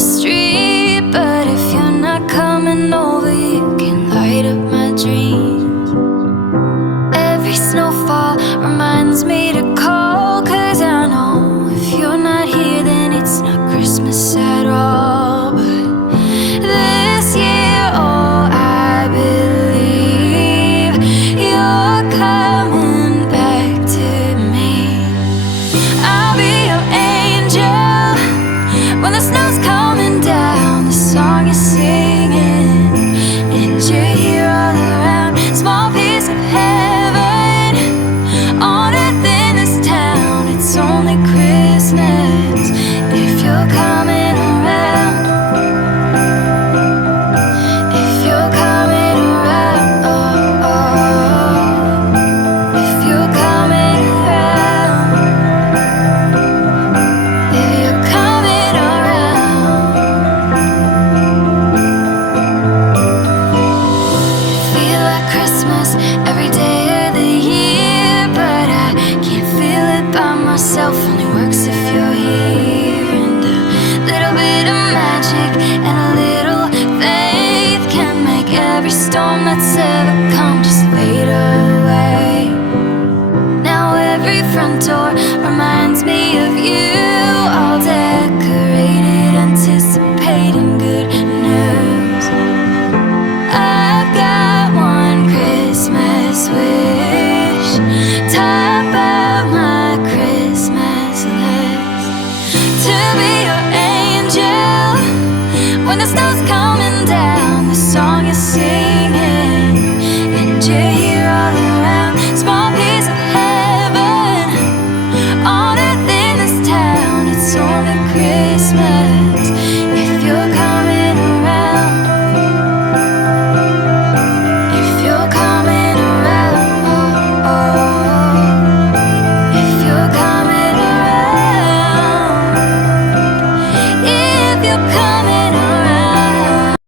street, but if you're not coming over, you can light up my dreams. Every snowfall reminds me to call, 'cause I know if you're not here, then it's not Christmas at all. But this year, oh, I believe you're coming back to me. I'll be your angel when the snow's coming down, the song you're singing, and you're here all around. Small piece of heaven on earth in this town. It's only Christmas if you're coming around. If you're coming around, oh, oh. If you're coming around. If you're coming around. Feel like Christmas every day of the year, but I can't feel it by myself. Only works if you're here. And a little bit of magic and a little faith can make every storm that sails